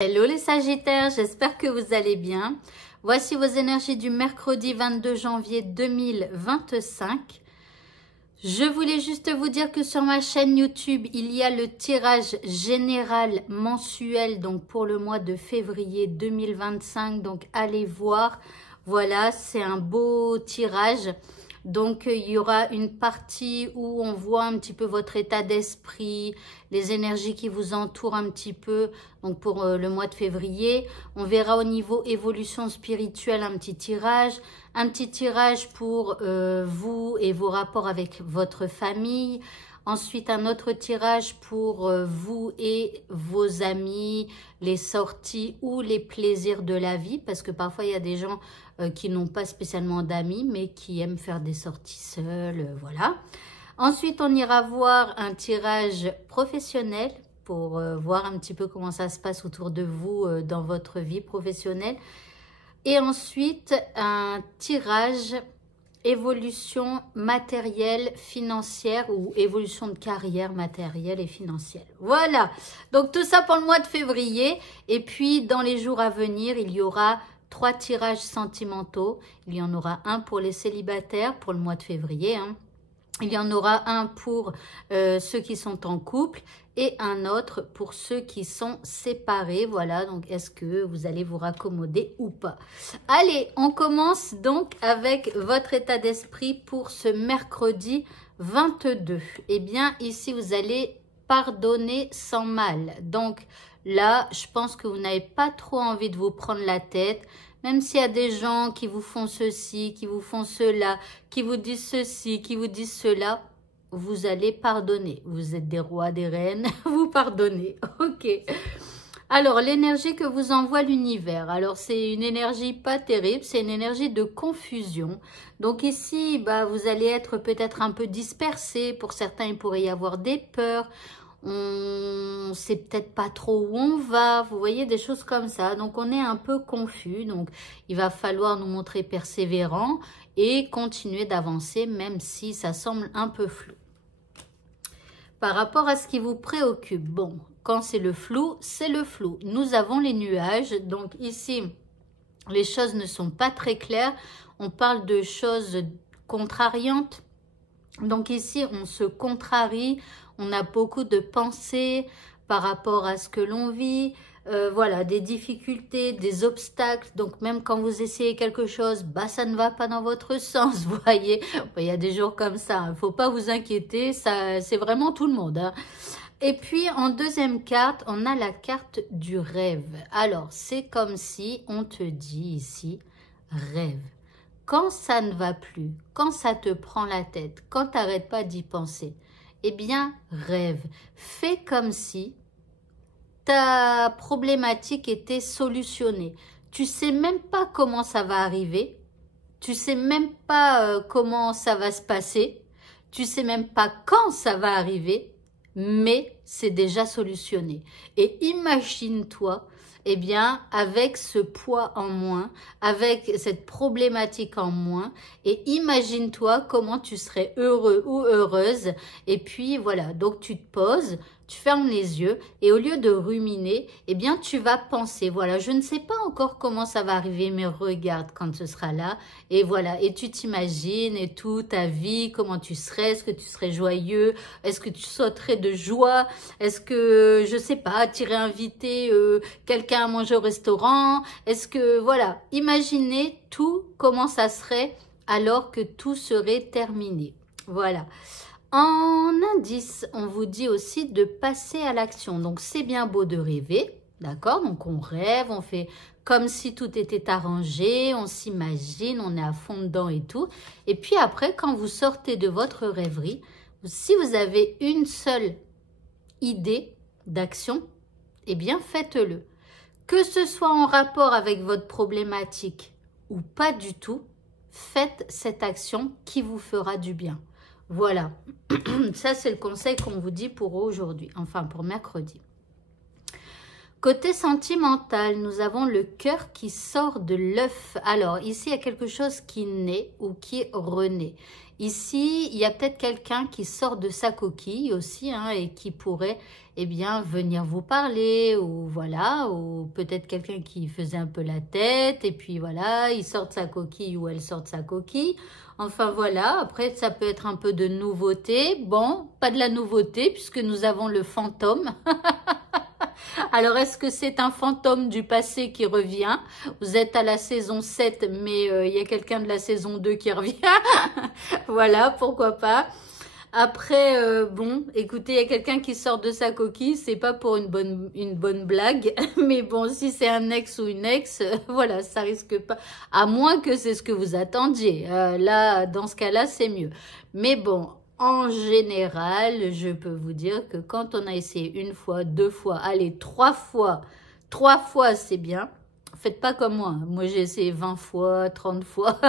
Hello les Sagittaires, j'espère que vous allez bien. Voici vos énergies du mercredi 22 janvier 2025. Je voulais juste vous dire que sur ma chaîne YouTube, il y a le tirage général mensuel donc pour le mois de février 2025. Donc allez voir, voilà, c'est un beau tirage. Donc, il y aura une partie où on voit un petit peu votre état d'esprit, les énergies qui vous entourent un petit peu. Donc, pour le mois de février, on verra au niveau évolution spirituelle un petit tirage pour vous et vos rapports avec votre famille. Ensuite, un autre tirage pour vous et vos amis, les sorties ou les plaisirs de la vie. Parce que parfois, il y a des gens qui n'ont pas spécialement d'amis, mais qui aiment faire des sorties seuls, voilà. Ensuite, on ira voir un tirage professionnel pour voir un petit peu comment ça se passe autour de vous dans votre vie professionnelle. Et ensuite, un tirage évolution matérielle, financière ou évolution de carrière matérielle et financière. Voilà, donc tout ça pour le mois de février. Et puis, dans les jours à venir, il y aura 3 tirages sentimentaux. Il y en aura un pour les célibataires pour le mois de février. Il y en aura un pour ceux qui sont en couple et un autre pour ceux qui sont séparés. Voilà, donc est-ce que vous allez vous raccommoder ou pas? Allez, on commence donc avec votre état d'esprit pour ce mercredi 22. Eh bien, ici, vous allez pardonner sans mal. Donc là, je pense que vous n'avez pas trop envie de vous prendre la tête. Même s'il y a des gens qui vous font ceci, qui vous font cela, qui vous disent ceci, qui vous disent cela, vous allez pardonner. Vous êtes des rois, des reines, vous pardonnez. Ok. Alors, l'énergie que vous envoie l'univers. Alors, c'est une énergie pas terrible, c'est une énergie de confusion. Donc ici, vous allez être peut-être un peu dispersé. Pour certains, il pourrait y avoir des peurs. On sait peut-être pas trop où on va, vous voyez, des choses comme ça. Donc, on est un peu confus. Donc, il va falloir nous montrer persévérants et continuer d'avancer, même si ça semble un peu flou. Par rapport à ce qui vous préoccupe, bon, quand c'est le flou, c'est le flou. Nous avons les nuages. Donc, ici, les choses ne sont pas très claires. On parle de choses contrariantes. Donc, ici, on se contrarie. On a beaucoup de pensées par rapport à ce que l'on vit, voilà, des difficultés, des obstacles. Donc, même quand vous essayez quelque chose, ça ne va pas dans votre sens, vous voyez. Il y a des jours comme ça, il ne faut pas vous inquiéter, c'est vraiment tout le monde. Et puis, en deuxième carte, on a la carte du rêve. Alors, c'est comme si on te dit ici, rêve. Quand ça ne va plus, quand ça te prend la tête, quand tu n'arrêtes pas d'y penser, eh bien, rêve. Fais comme si ta problématique était solutionnée. Tu sais même pas comment ça va arriver. Tu sais même pas comment ça va se passer. Tu sais même pas quand ça va arriver. Mais c'est déjà solutionné. Et imagine-toi, eh bien, avec ce poids en moins, avec cette problématique en moins, et imagine-toi comment tu serais heureux ou heureuse. Et puis, voilà, donc tu te poses, tu fermes les yeux, et au lieu de ruminer, eh bien, tu vas penser, voilà, je ne sais pas encore comment ça va arriver, mais regarde quand ce sera là, et voilà, et tu t'imagines, et tout, ta vie, comment tu serais, est-ce que tu serais joyeux, est-ce que tu sauterais de joie, est-ce que, je sais pas, tu irais inviter quelqu'un à manger au restaurant, est-ce que, voilà, imaginez tout, comment ça serait alors que tout serait terminé. Voilà. En indice, on vous dit aussi de passer à l'action. Donc, c'est bien beau de rêver, d'accord? Donc, on rêve, on fait comme si tout était arrangé, on s'imagine, on est à fond dedans et tout. Et puis après, quand vous sortez de votre rêverie, si vous avez une seule idée d'action, eh bien, faites-le. Que ce soit en rapport avec votre problématique ou pas du tout, faites cette action qui vous fera du bien. Voilà, ça c'est le conseil qu'on vous dit pour aujourd'hui, enfin pour mercredi. Côté sentimental, nous avons le cœur qui sort de l'œuf. Alors, ici, il y a quelque chose qui naît ou qui renaît. Ici, il y a peut-être quelqu'un qui sort de sa coquille aussi, hein, et qui pourrait, eh bien, venir vous parler, ou voilà, ou peut-être quelqu'un qui faisait un peu la tête, et puis voilà, il sort de sa coquille ou elle sort de sa coquille. Enfin voilà, après ça peut être un peu de nouveauté. Bon, pas de la nouveauté puisque nous avons le fantôme. Alors, est-ce que c'est un fantôme du passé qui revient? Vous êtes à la saison 7, mais il y a quelqu'un de la saison 2 qui revient. Voilà, pourquoi pas. Après, bon, écoutez, il y a quelqu'un qui sort de sa coquille, c'est pas pour une bonne blague, mais bon, si c'est un ex ou une ex, voilà, ça risque pas, à moins que c'est ce que vous attendiez. Là, dans ce cas-là, c'est mieux. Mais bon, en général, je peux vous dire que quand on a essayé une fois, deux fois, allez, trois fois, c'est bien. Faites pas comme moi. Moi, j'ai essayé 20 fois, 30 fois.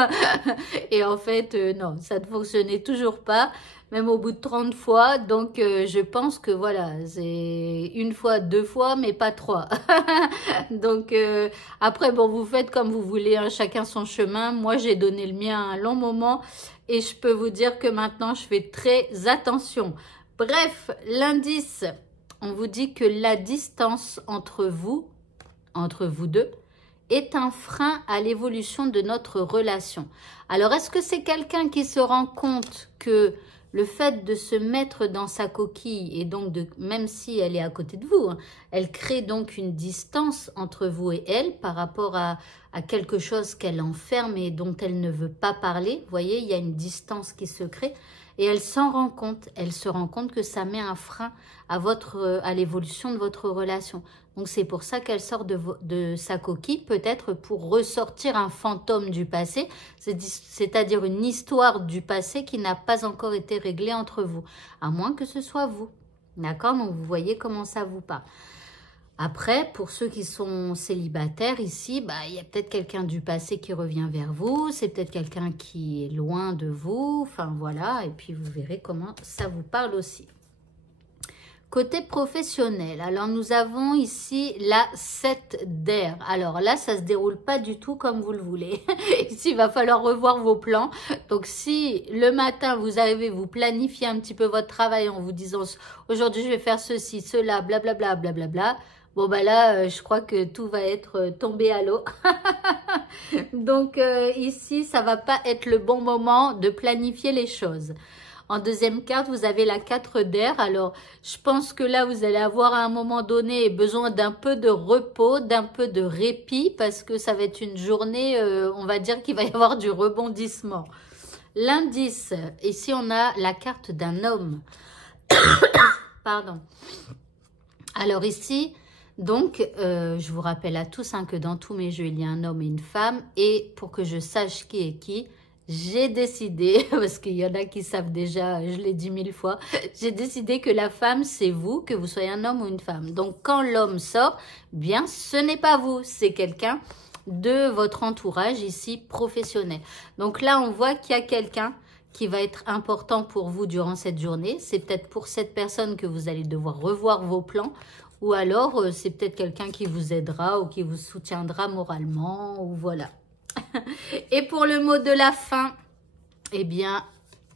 Et en fait, non, ça ne fonctionnait toujours pas, même au bout de 30 fois. Donc, je pense que voilà, c'est une fois, deux fois, mais pas trois. Donc, après, bon, vous faites comme vous voulez, hein, chacun son chemin. Moi, j'ai donné le mien à un long moment. Et je peux vous dire que maintenant, je fais très attention. Bref, l'indice, on vous dit que la distance entre vous deux, est un frein à l'évolution de notre relation. Alors, est-ce que c'est quelqu'un qui se rend compte que le fait de se mettre dans sa coquille, et donc même si elle est à côté de vous, hein, elle crée donc une distance entre vous et elle par rapport à quelque chose qu'elle enferme et dont elle ne veut pas parler. Vous voyez, il y a une distance qui se crée et elle s'en rend compte. Elle se rend compte que ça met un frein à l'évolution de votre relation. Donc, c'est pour ça qu'elle sort de sa coquille, peut-être pour ressortir un fantôme du passé, c'est-à-dire une histoire du passé qui n'a pas encore été réglée entre vous, à moins que ce soit vous. D'accord? Donc, vous voyez comment ça vous parle. Après, pour ceux qui sont célibataires ici, bah, il y a peut-être quelqu'un du passé qui revient vers vous, c'est peut-être quelqu'un qui est loin de vous, enfin voilà, et puis vous verrez comment ça vous parle aussi. Côté professionnel, alors nous avons ici la 7 d'air. Alors là, ça ne se déroule pas du tout comme vous le voulez. Ici, il va falloir revoir vos plans. Donc si le matin, vous arrivez, vous planifiez un petit peu votre travail en vous disant « Aujourd'hui, je vais faire ceci, cela, blablabla, blablabla », bon, bah là, je crois que tout va être tombé à l'eau. Donc ici, ça ne va pas être le bon moment de planifier les choses. En deuxième carte, vous avez la 4 d'air. Alors, je pense que là, vous allez avoir à un moment donné besoin d'un peu de repos, d'un peu de répit, parce que ça va être une journée, on va dire qu'il va y avoir du rebondissement. L'indice, ici, on a la carte d'un homme. Pardon. Alors ici, donc, je vous rappelle à tous hein, que dans tous mes jeux, il y a un homme et une femme. Et pour que je sache qui est qui, j'ai décidé, parce qu'il y en a qui savent déjà, je l'ai dit 1000 fois, j'ai décidé que la femme, c'est vous, que vous soyez un homme ou une femme. Donc, quand l'homme sort, bien, ce n'est pas vous, c'est quelqu'un de votre entourage ici professionnel. Donc là, on voit qu'il y a quelqu'un qui va être important pour vous durant cette journée. C'est peut-être pour cette personne que vous allez devoir revoir vos plans, ou alors c'est peut-être quelqu'un qui vous aidera ou qui vous soutiendra moralement, ou voilà. Et pour le mot de la fin, eh bien,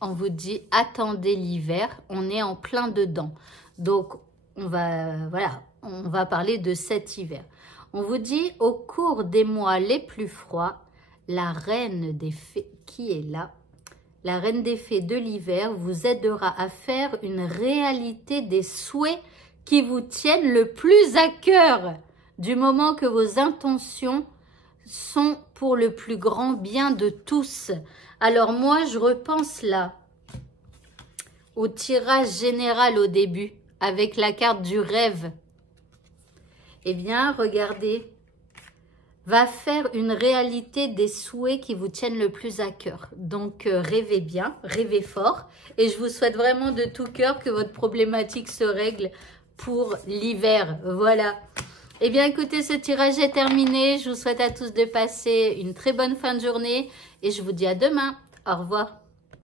on vous dit attendez l'hiver, on est en plein dedans. Donc, on va parler de cet hiver. On vous dit au cours des mois les plus froids, la reine des fées qui est là, la reine des fées de l'hiver vous aidera à faire une réalité des souhaits qui vous tiennent le plus à cœur du moment que vos intentions sont pour le plus grand bien de tous. Alors moi, je repense là au tirage général au début avec la carte du rêve. Eh bien, regardez, va faire une réalité des souhaits qui vous tiennent le plus à cœur. Donc, rêvez bien, rêvez fort. Et je vous souhaite vraiment de tout cœur que votre problématique se règle pour l'hiver. Voilà. Eh bien, écoutez, ce tirage est terminé. Je vous souhaite à tous de passer une très bonne fin de journée et je vous dis à demain. Au revoir.